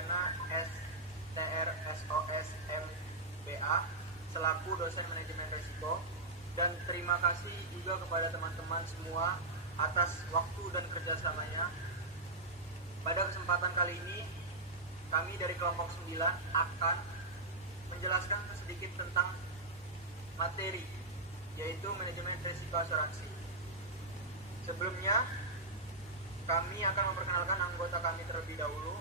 Febriana STRSOS MBA selaku dosen manajemen risiko, dan terima kasih juga kepada teman-teman semua atas waktu dan kerjasamanya. Pada kesempatan kali ini kami dari kelompok 9 akan menjelaskan sedikit tentang materi, yaitu manajemen risiko asuransi. Sebelumnya kami akan memperkenalkan anggota kami terlebih dahulu.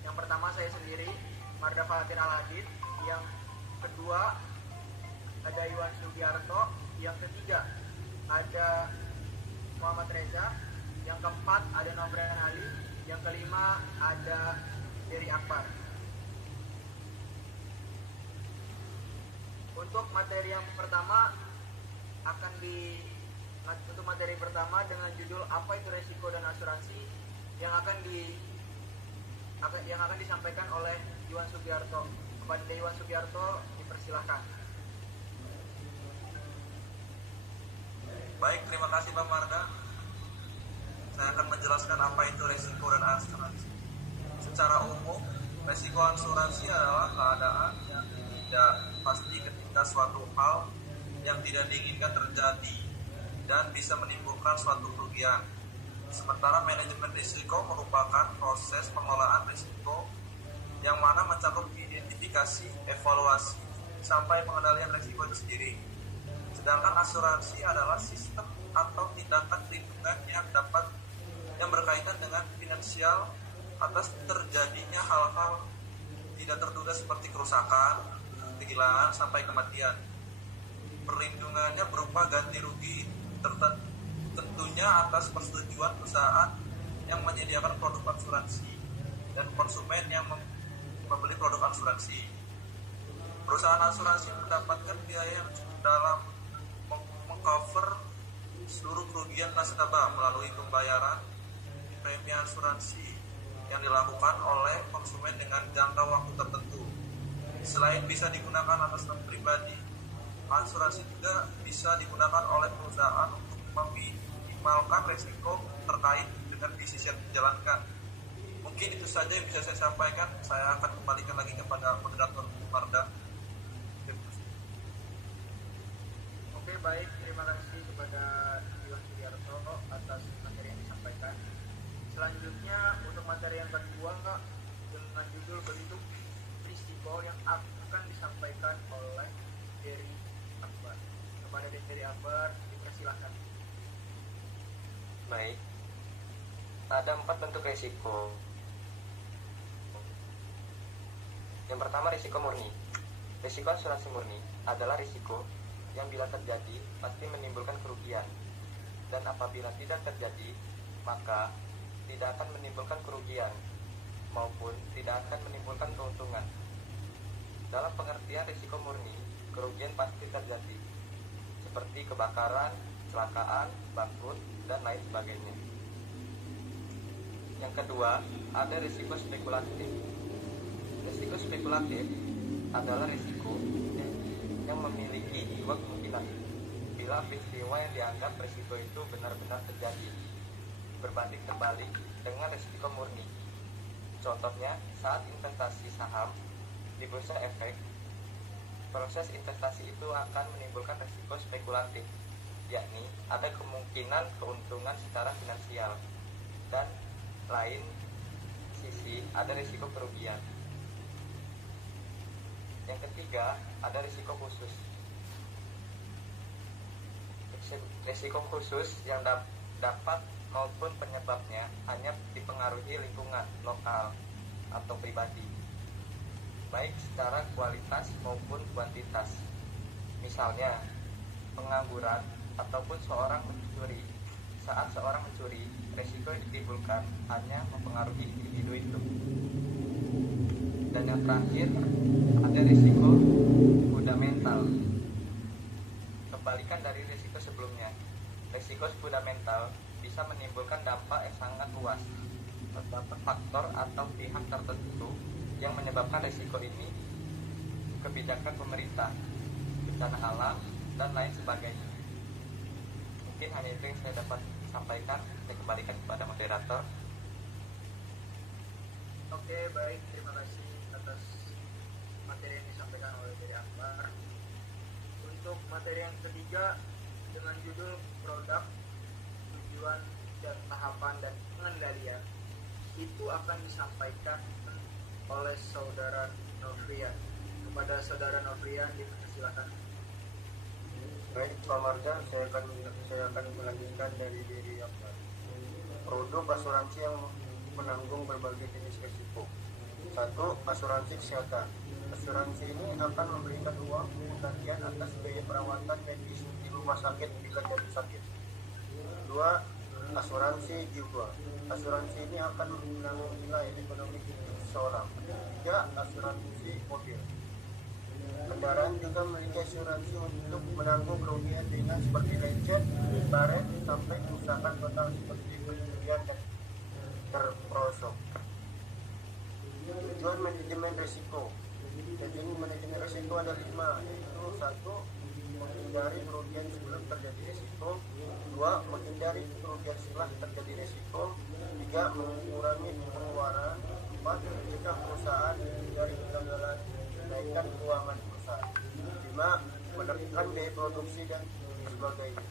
Yang pertama saya sendiri, Marda Fatir Al-Hadid. Yang kedua ada Iwan Sugiarto. Yang ketiga ada Muhammad Reza. Yang keempat ada Nobran Ali. Yang kelima ada Dery Akbar. Untuk materi yang pertama untuk materi pertama dengan judul apa itu resiko dan asuransi yang akan disampaikan oleh Iwan Sugiarto. Kepada Iwan Sugiarto dipersilahkan. Baik, terima kasih Pak Marda. Saya akan menjelaskan apa itu resiko dan asuransi. Secara umum, resiko asuransi adalah keadaan yang tidak pasti ketika suatu hal yang tidak diinginkan terjadi dan bisa menimbulkan suatu kerugian. Sementara manajemen risiko merupakan proses pengelolaan risiko yang mana mencakup identifikasi, evaluasi, sampai pengendalian risiko itu sendiri. Sedangkan asuransi adalah sistem atau tindakan perlindungan yang berkaitan dengan finansial atas terjadinya hal-hal tidak terduga seperti kerusakan, kehilangan, sampai kematian. Perlindungannya berupa ganti rugi tentunya atas persetujuan perusahaan yang menyediakan produk asuransi dan konsumen yang membeli produk asuransi. Perusahaan asuransi mendapatkan biaya yang cukup dalam mengcover seluruh kerugian nasabah melalui pembayaran premi asuransi yang dilakukan oleh konsumen dengan jangka waktu tertentu. Selain bisa digunakan atas nama pribadi, asuransi juga bisa digunakan oleh perusahaan untuk meminimalkan risiko terkait dengan bisnis yang dijalankan. Mungkin itu saja yang bisa saya sampaikan. Saya akan kembalikan lagi kepada moderator Marda. Oke, baik, terima kasih kepada Iwan Sugiarto atas materi yang disampaikan. Selanjutnya untuk materi yang kedua dengan judul bentuk risiko yang akan disampaikan oleh Dery Akbar. Kepada Dery Akbar dipersilahkan. Baik, ada 4 bentuk risiko. Yang pertama, risiko murni. Risiko asuransi murni adalah risiko yang bila terjadi pasti menimbulkan kerugian, dan apabila tidak terjadi maka tidak akan menimbulkan kerugian maupun tidak akan menimbulkan keuntungan. Dalam pengertian risiko murni, kerugian pasti terjadi seperti kebakaran, kecelakaan, bangkrut, dan lain sebagainya. Yang kedua, ada risiko spekulatif. Risiko spekulatif adalah risiko yang memiliki 2 kemungkinan bila peristiwa yang dianggap risiko itu benar-benar terjadi, berbanding terbalik dengan risiko murni. Contohnya, saat investasi saham di bursa efek, proses investasi itu akan menimbulkan risiko spekulatif, yakni ada kemungkinan keuntungan secara finansial, dan lain sisi ada risiko kerugian. Yang ketiga, ada risiko khusus. Risiko khusus yang dapat maupun penyebabnya hanya dipengaruhi lingkungan lokal atau pribadi, baik secara kualitas maupun kuantitas. Misalnya, pengangguran ataupun seorang mencuri. Saat seorang mencuri, risiko yang ditimbulkan hanya mempengaruhi individu itu. Dan yang terakhir, ada risiko fundamental. Kebalikan dari risiko sebelumnya, risiko fundamental bisa menimbulkan dampak yang sangat luas. Terdapat faktor atau pihak tertentu yang menyebabkan risiko ini, kebijakan pemerintah, bencana alam, dan lain sebagainya. Mungkin hanya itu yang saya dapat sampaikan. Saya kembalikan kepada moderator. Oke, Oke, baik, terima kasih atas materi yang disampaikan oleh Diri Akbar. Untuk materi yang ketiga dengan judul produk, tujuan dan tahapan dan pengendalian itu akan disampaikan oleh saudara Novrian. Kepada saudara Novrian dipersilakan. Baik, Pak Marga, saya akan melanjutkan dari diri Akbar. Produk asuransi yang menanggung berbagai jenis risiko. 1. Asuransi kesehatan. Asuransi ini akan memberikan uang penggantian atas biaya perawatan medis di rumah sakit bila jatuh sakit. 2. Asuransi jiwa. Asuransi ini akan menanggung nilai ekonomi hidup seseorang. 3. Asuransi mobil. Kendaraan juga memiliki asuransi untuk menanggung kerugian ringan seperti lecet, baret, sampai kerusakan total seperti pencurian dan terperosok. Tujuan manajemen risiko. Jadi manajemen risiko ada 5, yaitu 1. Menghindari kerugian sebelum terjadi risiko. 2. Menghindari kerugian setelah terjadi risiko. 3. Mengurangi pengeluaran. 4. Mencegah perusahaan dari kegagalan, menaikkan keuangan perusahaan. 5. Menekan biaya produksi dan sebagainya.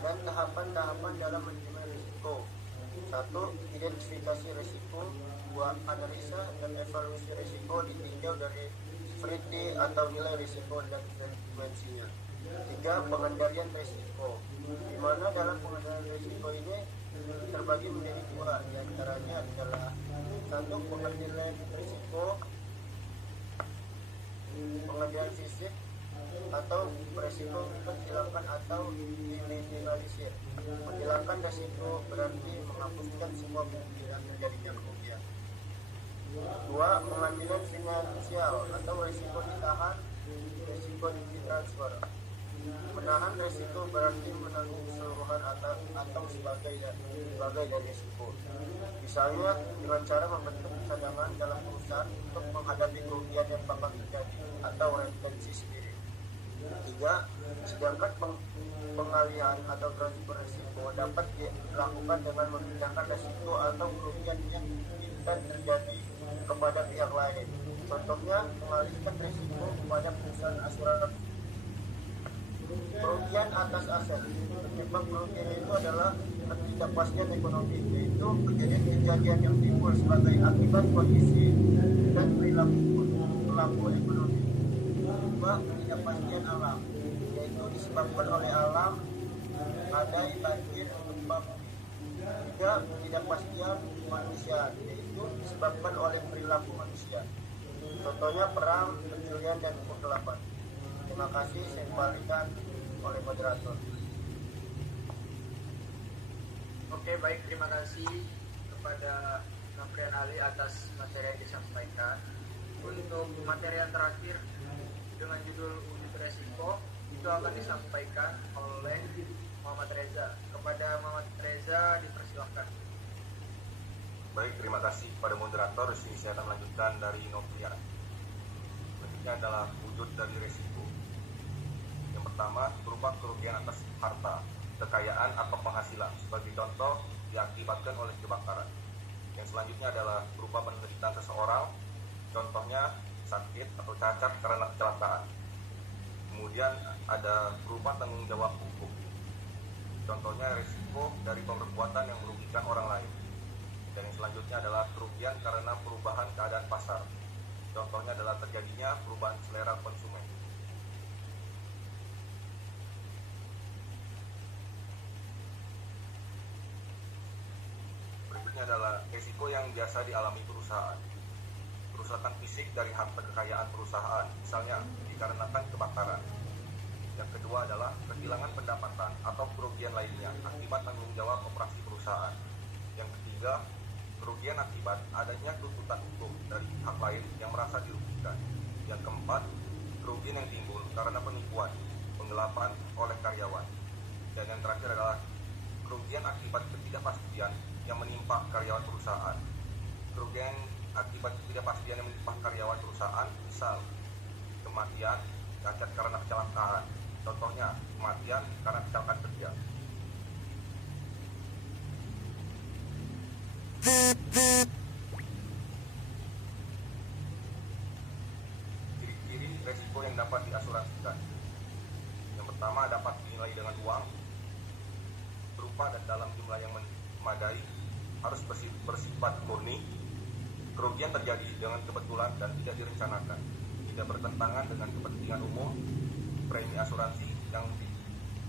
Dan tahapan-tahapan dalam manajemen risiko. 1. Identifikasi risiko. 2. Analisa dan evaluasi risiko ditinjau dari severity atau nilai risiko dan frekuensinya. 3. Pengendalian risiko, di mana dalam pengendalian risiko ini terbagi menjadi 2, diantaranya adalah 1. Pengendalian risiko pengendalian fisik atau beresiko menghilangkan atau diminimalisir. Menghilangkan risiko berarti menghapuskan semua kemungkinan terjadinya kerugian. 2. Pengambilan finansial atau risiko ditahan, risiko ditransfer. Menahan risiko berarti menanggung keseluruhan atau sebagai dari risiko. Misalnya dengan cara membentuk cadangan dalam perusahaan untuk menghadapi kerugian yang bakal terjadi atau retensi sendiri. 3. Sedangkan pengalihan atau transfer risiko dapat dilakukan dengan memindahkan risiko atau kerugian yang diinginkan terjadi kepada pihak lain. Contohnya mengalihkan risiko kepada perusahaan asuransi. Kerugian atas aset. Penyebab kerugian itu adalah ketidakpastian ekonomi, yaitu kejadian-kejadian yang timbul sebagai akibat kondisi dan perilaku ekonomi. 2. Ketidakpastian alam, yaitu disebabkan oleh alam, badai, banjir, gempa bumi. 3. Ketidakpastian manusia, yaitu disebabkan oleh perilaku manusia. Contohnya perang, pencurian, dan kegelapan. Terima kasih, saya kembalikan oleh moderator. Oke, baik, terima kasih kepada Novrian Ali atas materi yang disampaikan. Untuk materi yang terakhir dengan judul audit resiko itu akan disampaikan oleh Muhammad Reza. Kepada Muhammad Reza dipersilakan. Baik, terima kasih kepada moderator. Di sini saya akan melanjutkan dari Novrian. Berikutnya adalah wujud dari resiko. Yang pertama berupa kerugian atas harta, kekayaan atau penghasilan. Sebagai contoh diakibatkan oleh kebakaran. Yang selanjutnya adalah berupa penderitaan seseorang. Contohnya sakit atau cacat karena kecelakaan. Kemudian ada berupa tanggung jawab hukum. Contohnya risiko dari perbuatan yang merugikan orang lain. Dan yang selanjutnya adalah kerugian karena perubahan keadaan pasar. Contohnya adalah terjadinya perubahan selera konsumen. Berikutnya adalah risiko yang biasa dialami perusahaan. Kerusakan fisik dari harta kekayaan perusahaan, misalnya dikarenakan kebakaran. Yang kedua adalah kehilangan pendapatan atau kerugian lainnya akibat tanggung jawab operasi perusahaan. Yang ketiga, kerugian akibat adanya tuntutan hukum dari pihak lain yang merasa dirugikan. Yang keempat, kerugian yang timbul karena penipuan, penggelapan oleh karyawan. Dan yang terakhir adalah kerugian akibat ketidakpastian yang menimpa karyawan perusahaan. Kerugian akibat ketidakpastian yang menimpa karyawan perusahaan, misal kematian, cacat karena kecelakaan. Contohnya kematian karena kecelakaan kerja. resiko yang dapat diasuransikan. Yang pertama dapat dinilai dengan uang, berupa dan dalam jumlah yang memadai, harus bersifat murni, kerugian terjadi dengan kebetulan dan tidak direncanakan, tidak bertentangan dengan kepentingan umum, premi asuransi yang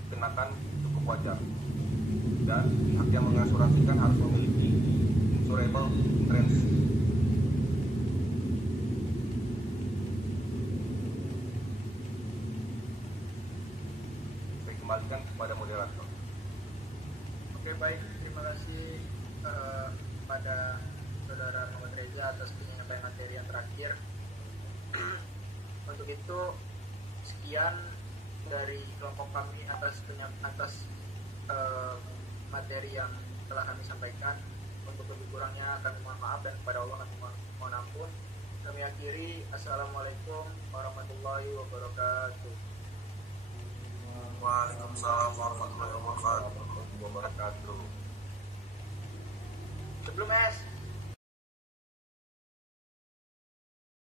dikenakan cukup wajar, dan pihak yang mengasuransikan harus memiliki insurable interest. Saya kembalikan kepada moderator. Oke, baik, terima kasih pada Saudara Muhammad Reza atas penyampaian materi yang terakhir. Untuk itu, sekian dari kelompok kami atas materi yang telah kami sampaikan. Untuk lebih kurangnya kami mohon maaf, dan kepada Allah kami mohon ampun. Kami akhiri, assalamualaikum warahmatullahi wabarakatuh. Waalaikumsalam warahmatullahi wabarakatuh. Wabarakatuh. Sebelum